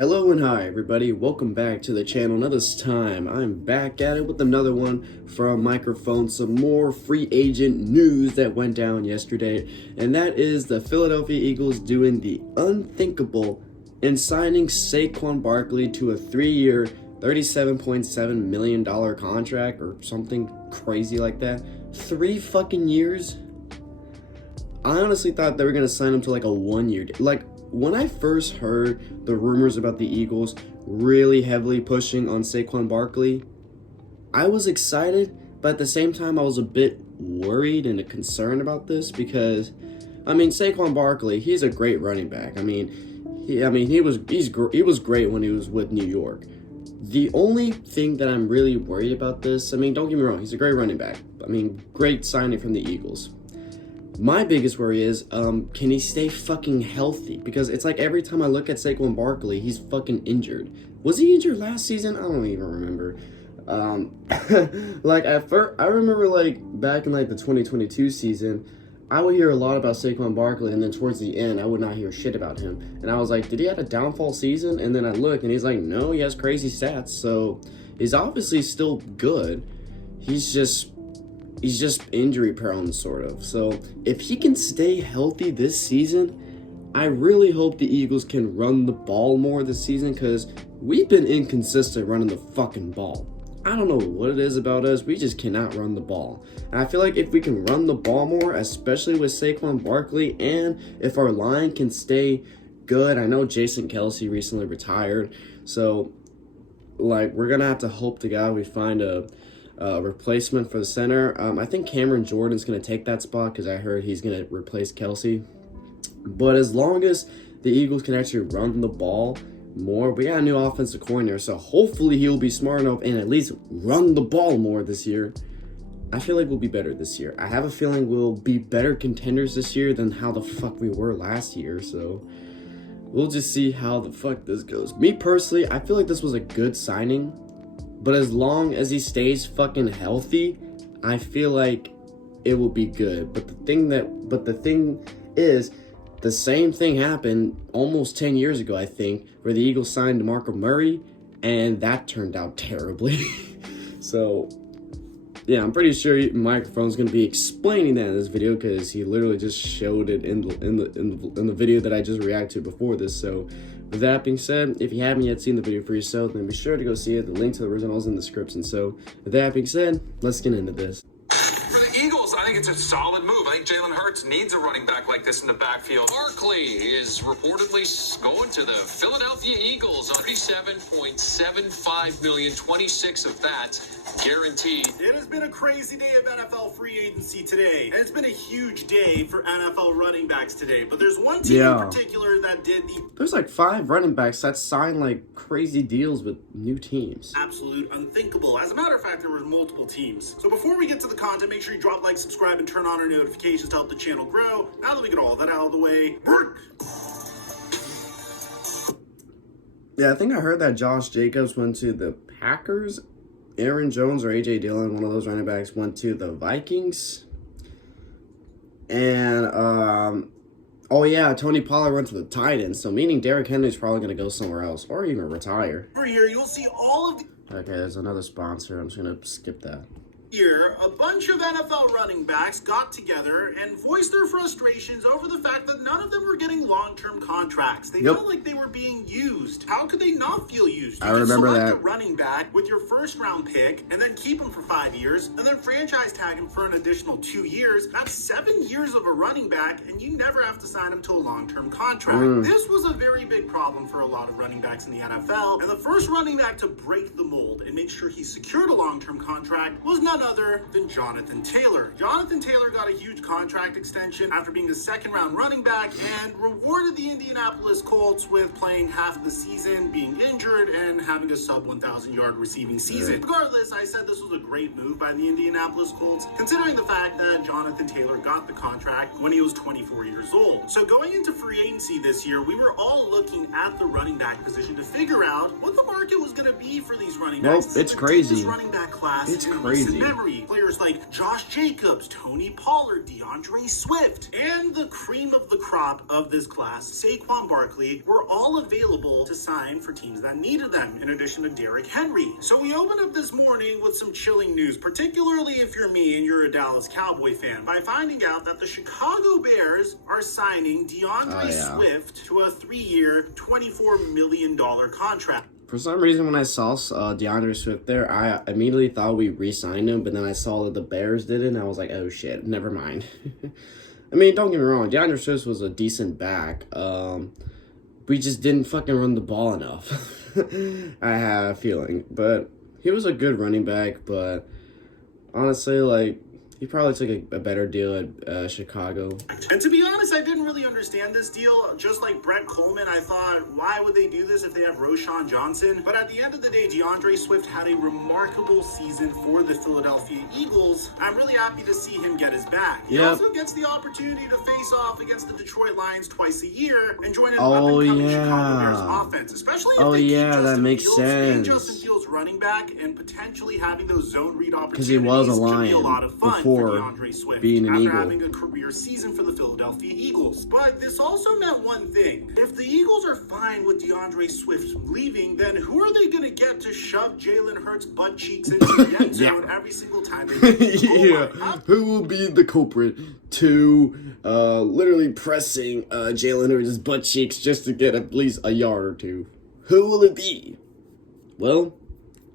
Hello and hi everybody, welcome back to the channel. Now this time I'm back at it with another one from microphone, some more free agent news that went down yesterday, and that is the Philadelphia Eagles doing the unthinkable and signing Saquon Barkley to a 3-year $37.7 million contract or something crazy like that. 3 fucking years? I honestly thought they were gonna sign him to like a 1-year deal. When I first heard the rumors about the Eagles really heavily pushing on Saquon Barkley, I was excited, but at the same time I was a bit worried and concerned about this because, Saquon Barkley, he's a great running back. He was great when he was with New York. The only thing that I'm really worried about this, don't get me wrong, he's a great running back. Great signing from the Eagles. My biggest worry is, can he stay fucking healthy? Because it's like every time I look at Saquon Barkley, he's fucking injured. Was he injured last season? I don't even remember. At first, I remember back in the 2022 season, I would hear a lot about Saquon Barkley, and then towards the end, I would not hear shit about him. And I was like, did he have a downfall season? And then I looked, and he's like, no, he has crazy stats. So he's obviously still good. He's just injury prone, sort of. So if he can stay healthy this season, I really hope the Eagles can run the ball more this season, because we've been inconsistent running the fucking ball. I don't know what it is about us, we just cannot run the ball. And I feel like if we can run the ball more, especially with Saquon Barkley, and if our line can stay good, I know Jason Kelce recently retired, so we're gonna have to hope to God we find a replacement for the center. I think Cameron Jordan's going to take that spot because I heard he's going to replace Kelce. But as long as the Eagles can actually run the ball more, we got a new offensive coordinator, so hopefully he'll be smart enough and at least run the ball more this year. I feel like we'll be better this year. I have a feeling we'll be better contenders this year than how the fuck we were last year, so we'll just see how the fuck this goes. Me personally, I feel like this was a good signing. But as long as he stays fucking healthy, I feel like it will be good. But the thing is, the same thing happened almost 10 years ago, I think, where the Eagles signed DeMarco Murray, and that turned out terribly. So, yeah, I'm pretty sure Microphone's gonna be explaining that in this video because he literally just showed it in the video that I just reacted to before this. So, with that being said, if you haven't yet seen the video for yourself, then be sure to go see it. The link to the original is in the description. So, with that being said, let's get into this. For the Eagles, I think it's a solid move. I think Jalen Hurts needs a running back like this in the backfield. Barkley is reportedly going to the Philadelphia Eagles on $37.75 million, 26 of that guaranteed. It has been a crazy day of NFL free agency today, and it's been a huge day for NFL running backs today. But there's one team in particular that did the There's 5 running backs that signed crazy deals with new teams. absolute unthinkable. As a matter of fact, there were multiple teams. So before we get to the content, make sure you drop like, subscribe, and turn on our notifications to help the channel grow. Now that we get all that out of the way, Yeah, I think I heard that Josh Jacobs went to the Packers. Aaron Jones or A.J. Dillon, one of those running backs, went to the Vikings. And, Tony Pollard went to the Titans. So meaning Derrick Henry's probably going to go somewhere else or even retire. every year you'll see all of the Okay, there's another sponsor. I'm just going to skip that. year, a bunch of NFL running backs got together and voiced their frustrations over the fact that none of them were getting long-term contracts. They felt like they were being used. How could they not feel used? I remember select that. a running back with your first-round pick and then keep him for 5 years and then franchise tag him for an additional 2 years. That's 7 years of a running back, and you never have to sign him to a long-term contract. This was a very big problem for a lot of running backs in the NFL, and the first running back to break the mold and make sure he secured a long-term contract was none other than Jonathan Taylor. Jonathan Taylor got a huge contract extension after being a second-round running back and rewarded the Indianapolis Colts with playing half the season, being injured, and having a sub-1,000-yard receiving season. Regardless, I said this was a great move by the Indianapolis Colts, considering the fact that Jonathan Taylor got the contract when he was 24 years old. So going into free agency this year, we were all looking at the running back position to figure out what the market was going to be for these running backs. it's crazy. This running back class It's in crazy. recent memory. Players like Josh Jacobs, Tony Pollard, DeAndre Swift, and the cream of the crop of this class, Saquon Barkley, were all available to sign for teams that needed them, in addition to Derrick Henry. So we opened up this morning with some chilling news, particularly if you're me and you're a Dallas Cowboy fan, by finding out that the Chicago Bears are signing DeAndre Swift to a 3-year, $24 million contract. For some reason, when I saw DeAndre Swift there, I immediately thought we re-signed him, but then I saw that the Bears did it, and I was like, oh shit, never mind. I mean, don't get me wrong, DeAndre Swift was a decent back. We just didn't fucking run the ball enough. I have a feeling. But he was a good running back, but honestly, like, he probably took a better deal at Chicago. And to be honest, I didn't really understand this deal. Just like Brett Coleman, I thought, why would they do this if they have Roshan Johnson? But at the end of the day, DeAndre Swift had a remarkable season for the Philadelphia Eagles. I'm really happy to see him get his back. He also gets the opportunity to face off against the Detroit Lions twice a year and join an up-and-coming Chicago Bears offense, especially if they keep Justin Fields and Justin Fields running back and potentially having those zone read opportunities. Because he was a Lion could be a lot of fun before DeAndre Swift being an after Eagle. having a career season for the Philadelphia Eagles. But this also meant one thing. If the Eagles are fine with DeAndre Swift leaving, then who are they going to get to shove Jalen Hurts' butt cheeks into the end zone every single time they get Who will be the culprit to literally pressing Jalen Hurts' butt cheeks just to get at least a yard or two? Who will it be? Well,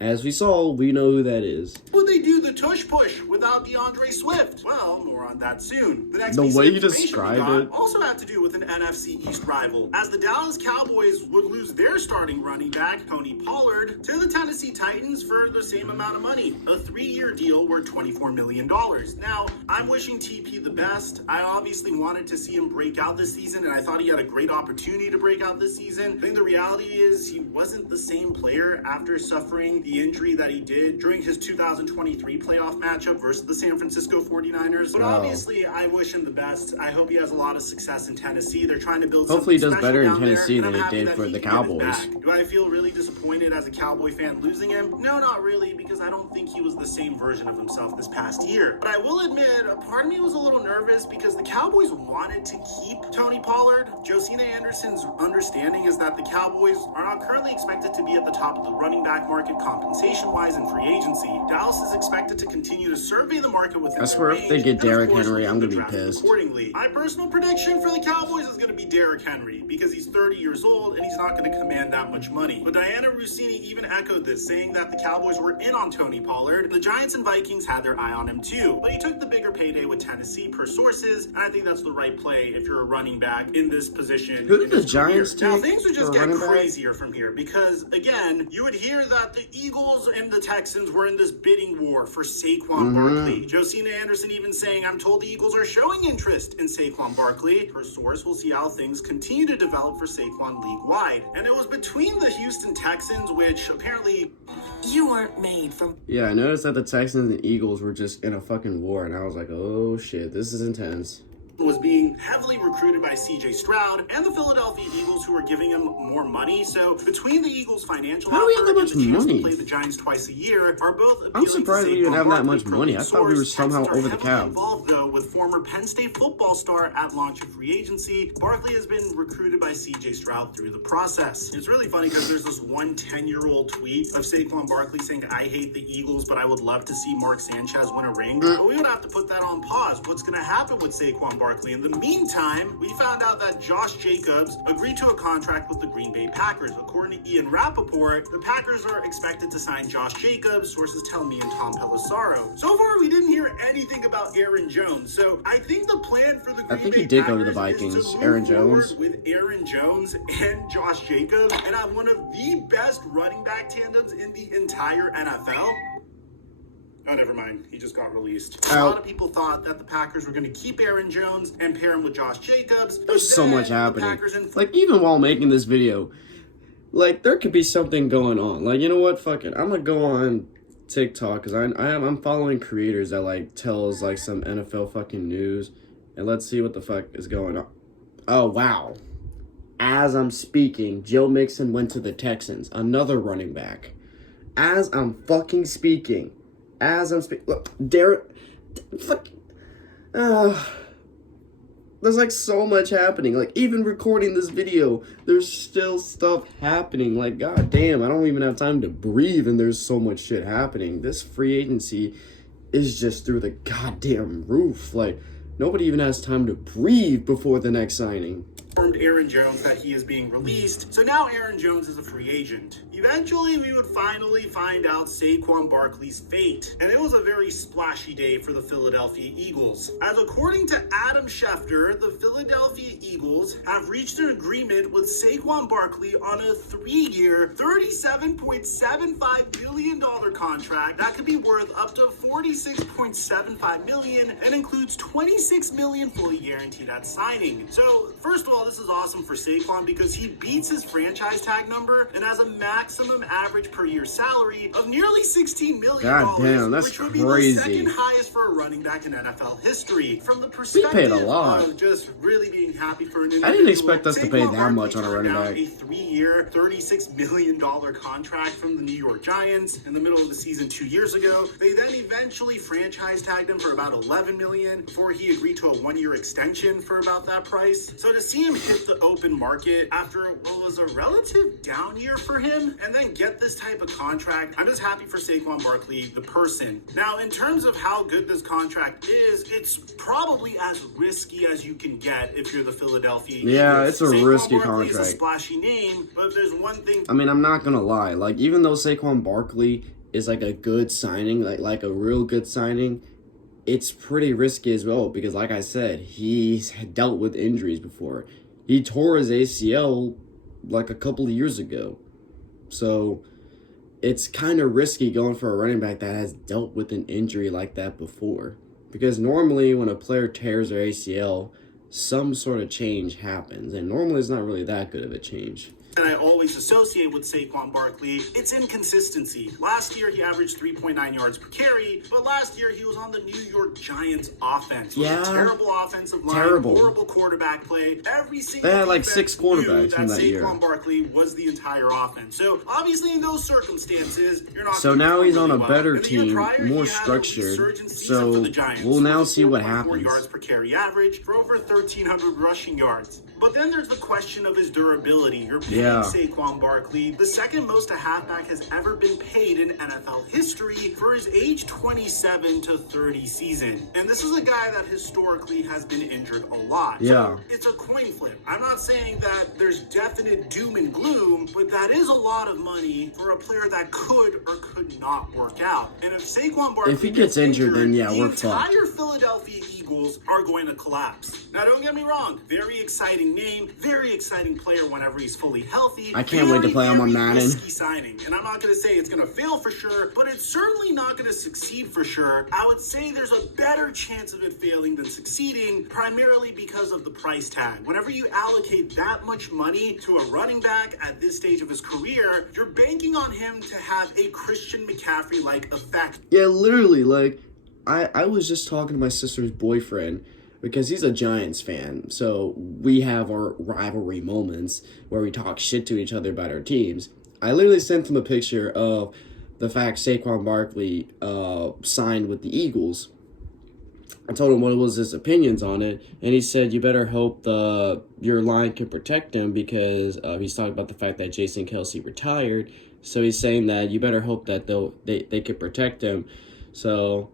as we saw, we know who that is. Would they do the tush push without DeAndre Swift? Well, more on that soon. The next The piece way of you information described we got it. also had to do with an NFC East rival, as the Dallas Cowboys would lose their starting running back, Tony Pollard, to the Tennessee Titans for the same amount of money, a 3-year deal worth $24 million. Now, I'm wishing TP the best. I obviously wanted to see him break out this season, and I thought he had a great opportunity to break out this season. I think the reality is he wasn't the same player after suffering the injury that he did during his 2023 playoff matchup versus the San Francisco 49ers. But obviously, I wish him the best. I hope he has a lot of success in Tennessee. They're trying to build Hopefully he something does better in special down Tennessee there, than he did for the Cowboys. Do I feel really disappointed as a Cowboy fan losing him? No, not really, because I don't think he was the same version of himself this past year. But I will admit, a part of me was a little nervous because the Cowboys wanted to keep Tony Pollard. Josina Anderson's understanding is that the Cowboys are not currently expected to be at the top of the running back market compensation-wise in free agency. Dallas is expected to continue to survey the market within I swear if they get Derrick Henry, I'm going to be pissed. Accordingly. My personal prediction for the Cowboys is going to be Derrick Henry because he's 30 years old and he's not going to command that much money. But Diana Rossini even echoed this, saying that the Cowboys were in on Tony Pollard. The Giants and Vikings had their eye on him too, but he took the bigger payday with Tennessee per sources, and I think that's the right play if you're a running back in this position. Who did the Giants take? Now things would just get running back? crazier from here because, again, you would hear that the Eagles and the Texans were in this bidding war for Saquon Barkley. Josina Anderson even saying, I'm told the Eagles are showing interest in Saquon Barkley. Her source will see how things continue to develop for Saquon league-wide. And it was between the Houston Texans, which apparently You weren't made from. Yeah, I noticed that the Texans and Eagles were just in a fucking war, and I was like, oh shit, this is intense. was being heavily recruited by CJ Stroud and the Philadelphia Eagles, who were giving him more money. So between the Eagles' financial How do we have that offer much and the chance money? to play the Giants twice a year are both appealing I'm surprised to we even Saquon have that Barkley much per money. league I thought we were source. somehow Texans are over the heavily cap. involved, though, with former Penn State football star at launch of free agency. Barkley has been recruited by CJ Stroud through the process. It's really funny because there's this one 10-year-old tweet of Saquon Barkley saying, I hate the Eagles, but I would love to see Mark Sanchez win a ring. But we would have to put that on pause. What's going to happen with Saquon Barkley? In the meantime, we found out that Josh Jacobs agreed to a contract with the Green Bay Packers. According to Ian Rappaport, the Packers are expected to sign Josh Jacobs, sources tell me, and Tom Pelissaro. So far, we didn't hear anything about Aaron Jones. So I think the plan for the Green think Bay he did go to the Packers is Vikings, to move Aaron forward Jones. with Aaron Jones and Josh Jacobs and have one of the best running back tandems in the entire NFL. Oh, never mind. He just got released. A lot of people thought that the Packers were going to keep Aaron Jones and pair him with Josh Jacobs. There's so Then much the happening. Packers and Like, even while making this video, like, there could be something going on. Like, you know what? Fuck it. I'm gonna go on TikTok, because I'm following creators that, like, tells, like, some NFL fucking news. And let's see what the fuck is going on. Oh, wow. As I'm speaking, Joe Mixon went to the Texans. Another running back. as I'm fucking speaking. Look, Derek, fuck. There's like so much happening. Like even recording this video, there's still stuff happening. Like god damn, I don't even have time to breathe and there's so much shit happening. This free agency is just through the goddamn roof. Like nobody even has time to breathe before the next signing. Informed Aaron Jones that he is being released, so now Aaron Jones is a free agent. Eventually, we would finally find out Saquon Barkley's fate, and it was a very splashy day for the Philadelphia Eagles. As according to Adam Schefter, the Philadelphia Eagles have reached an agreement with Saquon Barkley on a 3-year, $37.75 billion contract that could be worth up to $46.75 million and includes $26 million fully guaranteed at signing. So, first of all, this is awesome for Saquon because he beats his franchise tag number and has a maximum average per year salary of nearly $16 million. God damn, that's which would crazy. be the second highest for a running back in NFL history. From the perspective paid a lot. of just really being happy for an individual, I didn't expect us to pay Saquon that much Barkley on a running turned back. down a 3-year, $36 million contract from the New York Giants in the middle of the season 2 years ago. They then eventually franchise tagged him for about $11 million before he agreed to a 1-year extension for about that price. So to see him hit the open market after what was a relative down year for him and then get this type of contract, I'm just happy for Saquon Barkley, the person. Now, in terms of how good this contract is, it's probably as risky as you can get if you're the Philadelphia Eagles. Yeah, it's a Saquon risky Barkley is a contract. splashy name, but if there's one thing I mean, I'm not gonna lie. Like, even though Saquon Barkley is like a good signing, like a real good signing, it's pretty risky as well because, like I said, he's dealt with injuries before. He tore his ACL like a couple of years ago, so it's kind of risky going for a running back that has dealt with an injury like that before. Because normally, when a player tears their ACL, some sort of change happens, and normally it's not really that good of a change. that I always associate with Saquon Barkley, it's inconsistency. Last year, he averaged 3.9 yards per carry, but last year, he was on the New York Giants offense. It was Yeah. a terrible offensive line, Terrible. horrible quarterback play. Every single They had like defense 6 quarterbacks knew from that year. Saquon Barkley was the entire offense. So, obviously, in those circumstances, you're not So gonna now do he's on really a well. better And the year team, prior, more he had a structured. resurgent season So for the Giants. we'll now see what 4.4 happens. yards per carry average for over 1,300 rushing yards. But then there's the question of his durability. You're paying Yeah. Saquon Barkley the second most a halfback has ever been paid in NFL history for his age 27 to 30 season. And this is a guy that historically has been injured a lot. Yeah. So it's a coin flip. I'm not saying that there's definite doom and gloom, but that is a lot of money for a player that could or could not work out. And if Saquon Barkley If he gets injured, then yeah, the we're fucked. entire Philadelphia Eagles are going to collapse. Now, don't get me wrong. Very exciting name, very exciting player whenever he's fully healthy. I can't wait to play him on Very Madden. risky signing. And I'm not going to say it's going to fail for sure, but it's certainly not going to succeed for sure. I would say there's a better chance of it failing than succeeding, primarily because of the price tag. Whenever you allocate that much money to a running back at this stage of his career, you're banking on him to have a Christian McCaffrey-like effect. Yeah, literally, like, I was just talking to my sister's boyfriend because he's a Giants fan. So we have our rivalry moments where we talk shit to each other about our teams. I literally sent him a picture of the fact Saquon Barkley signed with the Eagles. I told him what was his opinions on it, and he said, you better hope your line can protect him because he's talking about the fact that Jason Kelce retired. So he's saying that you better hope that they can protect him. So,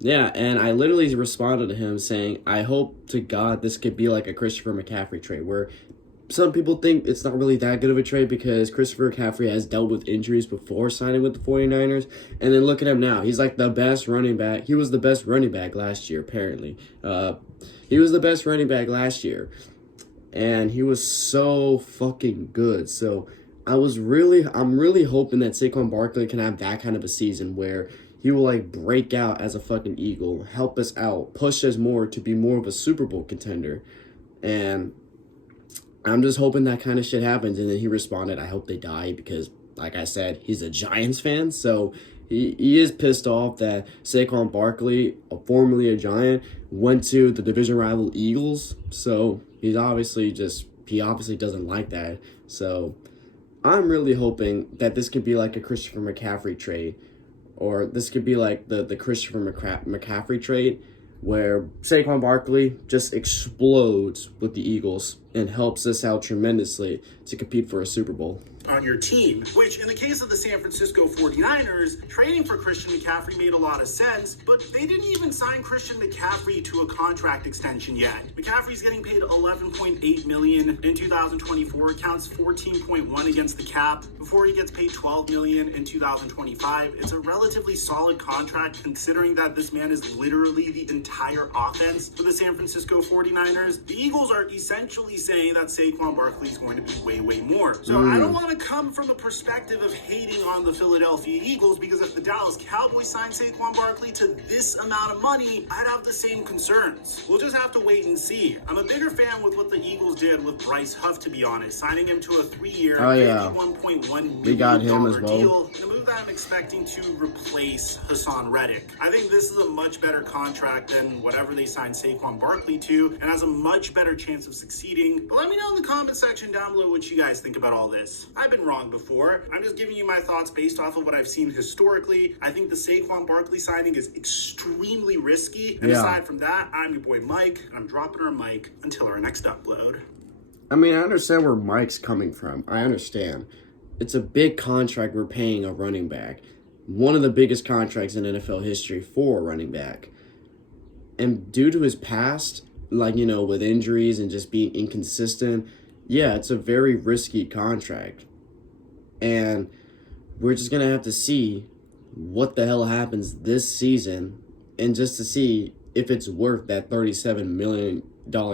yeah, and I literally responded to him saying, I hope to God this could be like a Christopher McCaffrey trade where some people think it's not really that good of a trade because Christopher McCaffrey has dealt with injuries before signing with the 49ers. And then look at him now. He's like the best running back. He was the best running back last year, apparently. He was the best running back last year. And he was so fucking good. So I'm really hoping that Saquon Barkley can have that kind of a season where he will like break out as a fucking Eagle, help us out, push us more to be more of a Super Bowl contender. And I'm just hoping that kind of shit happens. And then he responded, I hope they die because, like I said, he's a Giants fan. So he is pissed off that Saquon Barkley, formerly a Giant, went to the division rival Eagles. So he obviously doesn't like that. So I'm really hoping that this could be like a Christopher McCaffrey trade, or this could be like the Christopher McCaffrey trade, where Saquon Barkley just explodes with the Eagles and helps us out tremendously to compete for a Super Bowl. On your team, which in the case of the San Francisco 49ers, trading for Christian McCaffrey made a lot of sense, but they didn't even sign Christian McCaffrey to a contract extension yet. McCaffrey's getting paid $11.8 million in 2024, counts 14.1 against the cap, before he gets paid $12 million in 2025. It's a relatively solid contract considering that this man is literally the entire offense for the San Francisco 49ers. The Eagles are essentially saying that Saquon Barkley is going to be way more. So I don't want to come from a perspective of hating on the Philadelphia Eagles, because if the Dallas Cowboys signed Saquon Barkley to this amount of money, I'd have the same concerns. We'll just have to wait and see. I'm a bigger fan with what the Eagles did with Bryce Huff, to be honest, signing him to a 3-year, $51.1 million deal, in a move that I'm expecting to replace Hassan Reddick. I think this is a much better contract than whatever they signed Saquon Barkley to, and has a much better chance of succeeding. But let me know in the comment section down below what you guys think about all this. I've been wrong before. I'm just giving you my thoughts based off of what I've seen historically. I think the Saquon Barkley signing is extremely risky. And aside from that, I'm your boy Mike, and I'm dropping our mic until our next upload. I mean, I understand where Mike's coming from. I understand. It's a big contract we're paying a running back. One of the biggest contracts in NFL history for a running back. And due to his past, like, you know, with injuries and just being inconsistent, yeah, it's a very risky contract. And we're just going to have to see what the hell happens this season, and just to see if it's worth that $37 million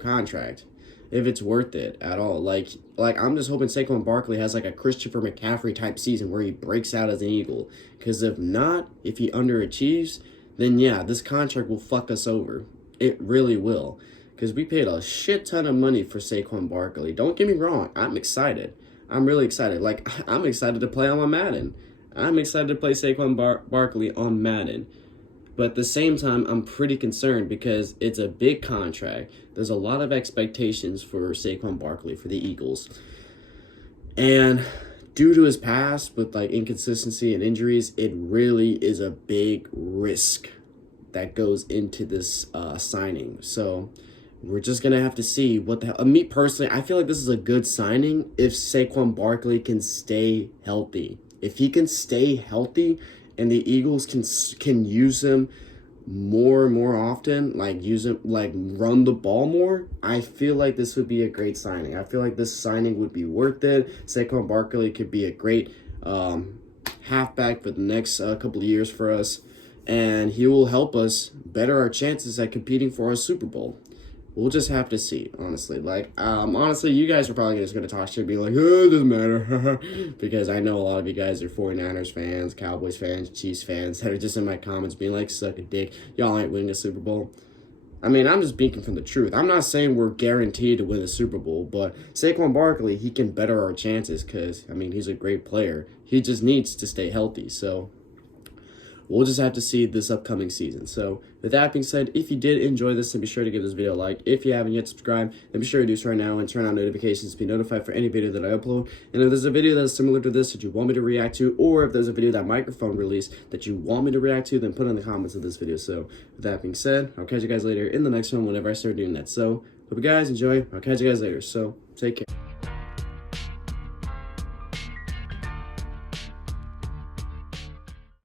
contract. If it's worth it at all. Like I'm just hoping Saquon Barkley has like a Christopher McCaffrey type season where he breaks out as an Eagle. Because if not, if he underachieves, then yeah, this contract will fuck us over. It really will. Because we paid a shit ton of money for Saquon Barkley. Don't get me wrong, I'm excited. I'm really excited. Like, I'm excited to play on my Madden. I'm excited to play Saquon Barkley on Madden. But at the same time, I'm pretty concerned because it's a big contract. There's a lot of expectations for Saquon Barkley for the Eagles. And due to his past with like inconsistency and injuries, it really is a big risk that goes into this signing. So we're just going to have to see what the hell. Me personally, I feel like this is a good signing if Saquon Barkley can stay healthy. If he can stay healthy and the Eagles can use him more and more often, like use him, like run the ball more, I feel like this would be a great signing. I feel like this signing would be worth it. Saquon Barkley could be a great halfback for the next couple of years for us, and he will help us better our chances at competing for a Super Bowl. We'll just have to see, honestly. Like, honestly, you guys are probably just going to talk shit and be like, oh, it doesn't matter. Because I know a lot of you guys are 49ers fans, Cowboys fans, Chiefs fans that are just in my comments being like, suck a dick. Y'all ain't winning a Super Bowl. I mean, I'm just speaking from the truth. I'm not saying we're guaranteed to win the Super Bowl, but Saquon Barkley, he can better our chances because, I mean, he's a great player. He just needs to stay healthy, so we'll just have to see this upcoming season. So, with that being said, if you did enjoy this, then be sure to give this video a like. If you haven't yet subscribed, then be sure to do so right now and turn on notifications to be notified for any video that I upload. And if there's a video that's similar to this that you want me to react to, or if there's a video that Microphone released that you want me to react to, then put it in the comments of this video. So, with that being said, I'll catch you guys later in the next one whenever I start doing that. So, hope you guys enjoy. I'll catch you guys later. So, take care.